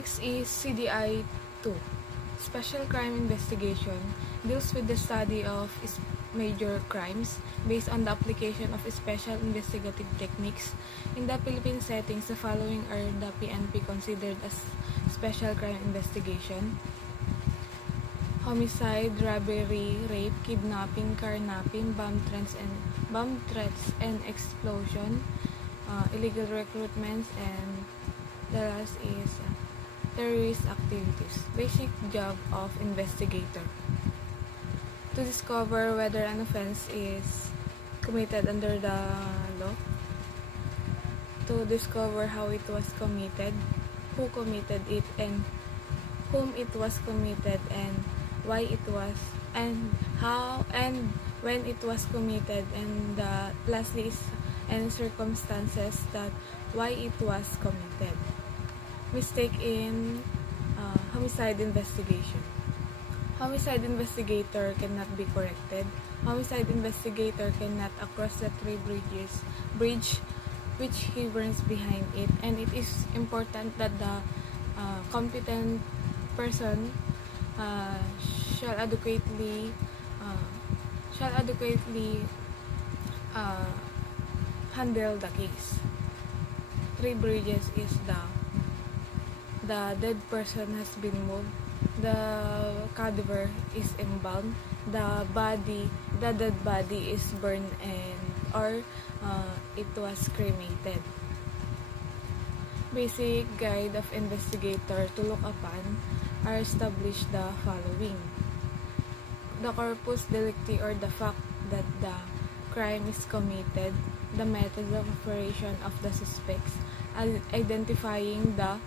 Next is CDI 2. Special Crime Investigation deals with the study of major crimes based on the application of special investigative techniques. In the Philippine settings, the following are the PNP considered as special crime investigation: homicide, robbery, rape, kidnapping, carnapping, bomb threats and explosion, illegal recruitments, and the last is terrorist activities. Basic job of investigator: to discover whether an offense is committed under the law, to discover how it was committed, who committed it, and whom it was committed, and why it was, and how and when it was committed, and lastly is any circumstances that why it was committed. Mistake in homicide investigation: homicide investigator cannot be corrected. Homicide investigator cannot cross the bridge which he burns behind it, and it is important that the competent person shall adequately handle the case. Three bridges is the dead person has been moved, the cadaver is embalmed, the dead body is burned, or it was cremated. Basic guide of investigator to look upon are established the following: the corpus delicti, or the fact that the crime is committed, the methods of operation of the suspects, identifying the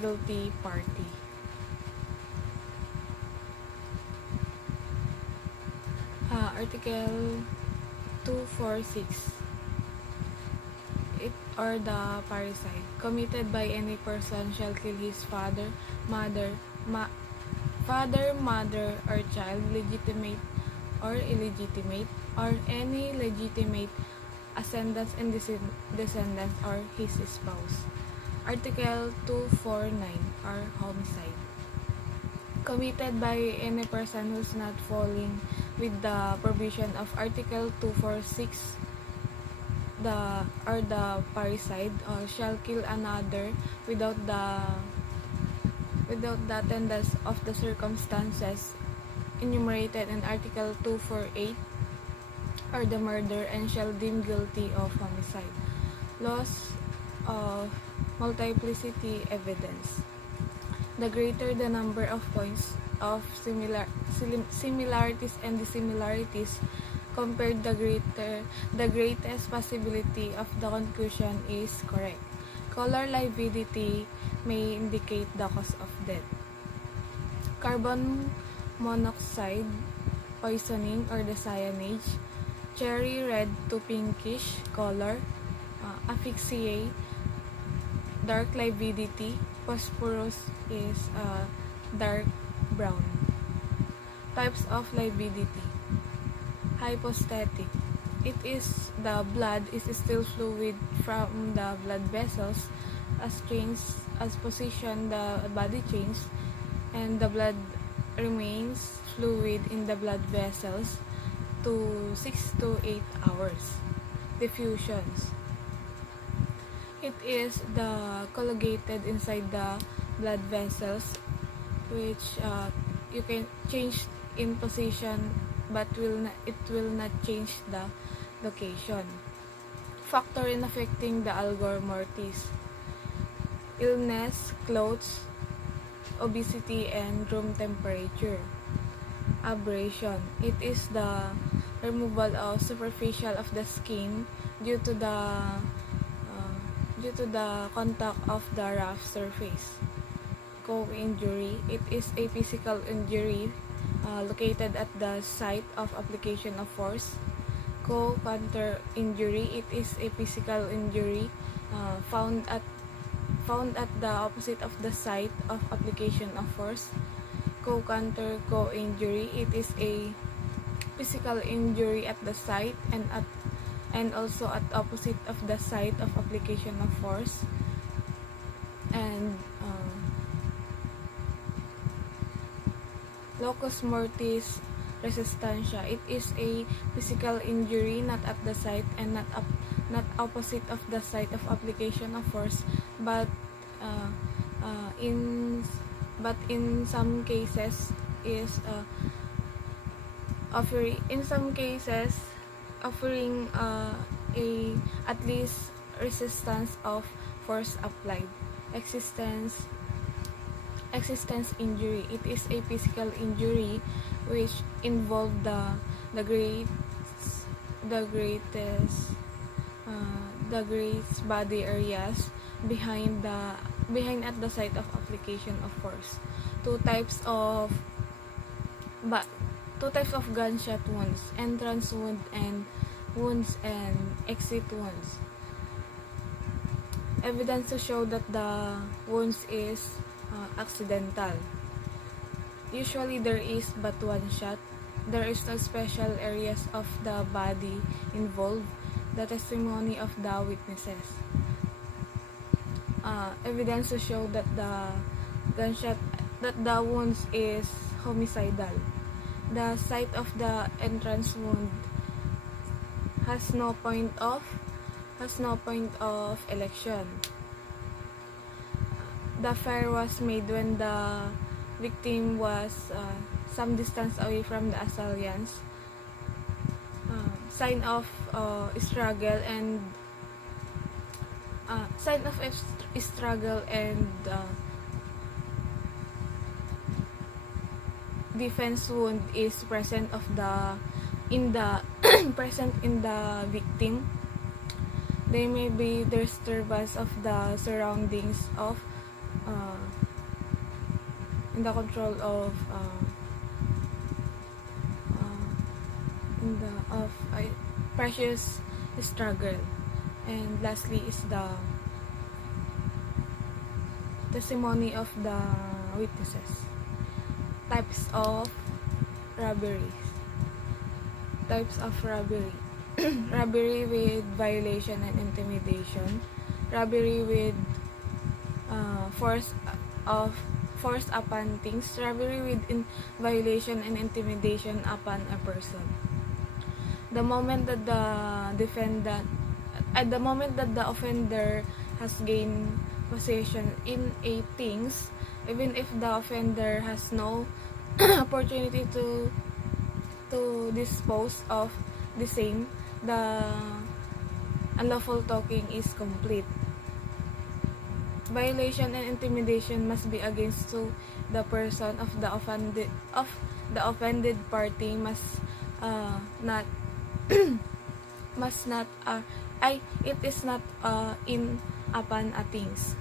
guilty party. Article 246, it or the parricide committed by any person shall kill his father, mother, or child, legitimate or illegitimate, or any legitimate ascendants and descendants, or his spouse. Article 249, or homicide, committed by any person who is not falling with the provision of Article 246, the parricide, shall kill another without the attendance of the circumstances enumerated in Article 248, or the murder, and shall deem guilty of homicide. Loss of multiplicity evidence: the greater the number of points of similarities and dissimilarities compared, the greatest possibility of the conclusion is correct. Color lividity may indicate the cause of death. Carbon monoxide poisoning, or the cyanide, cherry red to pinkish color, asphyxiae, dark lividity, phosphorus is dark brown. Types of lividity: hypostatic, it is the blood is still fluid from the blood vessels. As position the body changes, and the blood remains fluid in the blood vessels to 6 to 8 hours. Diffusions, it is the colligated inside the blood vessels, which you can change in position, but it will not change the location. Factor in affecting the algor mortis: illness, clothes, obesity, and room temperature. Abrasion, it is the removal of superficial of the skin due to the contact of the rough surface. Co-injury, it is a physical injury located at the site of application of force. Co-counter injury, it is a physical injury found at the opposite of the site of application of force. Co-counter co-injury, it is a physical injury at the site and also at opposite of the site of application of force. and locus mortis resistantia. It is a physical injury not at the site and not opposite of the site of application of force, but uh, uh, in in some cases is offering a at least resistance of force applied. Existence injury. It is a physical injury which involved the great the greatest the greatest body areas behind at the site of application of force. Two types of gunshot wounds: entrance wounds and exit wounds. Evidence to show that the wounds is accidental. Usually there is but one shot. There is no special areas of the body involved. The testimony of the witnesses. Evidence to show that the wounds is homicidal. The site of the entrance wound has no point of election. The fire was made when the victim was some distance away from the assailants. Sign of struggle and defense wound is present in the present in the victim. There may be disturbance of the surroundings of in the control of precious struggle. And lastly is the testimony of the witnesses. Types of robberies. Robbery with violation and intimidation. Robbery with force upon things. Robbery with violation and intimidation upon a person. The moment that the offender has gained possession in a things, even if the offender has no opportunity to dispose of the same, the unlawful talking is complete. Violation and intimidation must be against to the person of the offended party must not it is not in upon a things.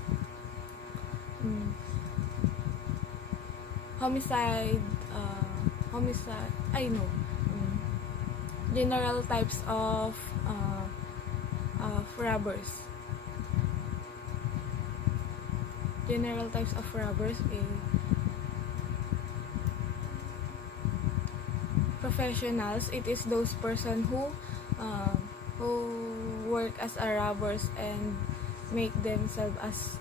Homicide general types of robbers. Professionals, it is those person who work as a robbers and make themselves as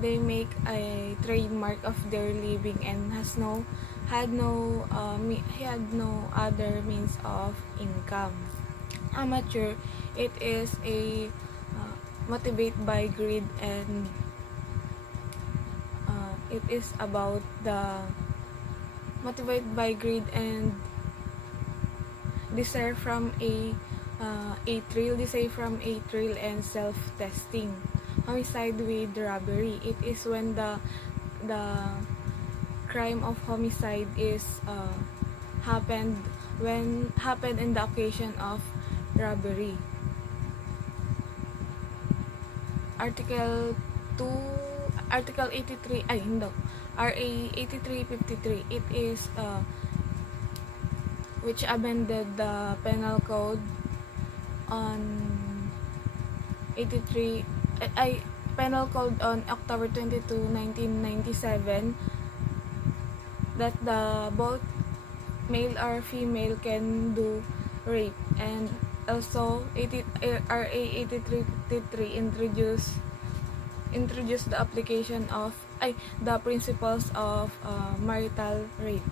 they make a trademark of their living and had no other means of income. Amateur, it is a motivated by greed and it is about the motivated by greed and desire from a thrill and self-testing. Homicide with robbery, it is when the crime of homicide is happened in the occasion of robbery. Article 83 RA 8353, it is which amended the penal code on penal code on October 22, 1997, that the both male or female can do rape, and Also, RA 8353 introduced the application of the principles of marital rape.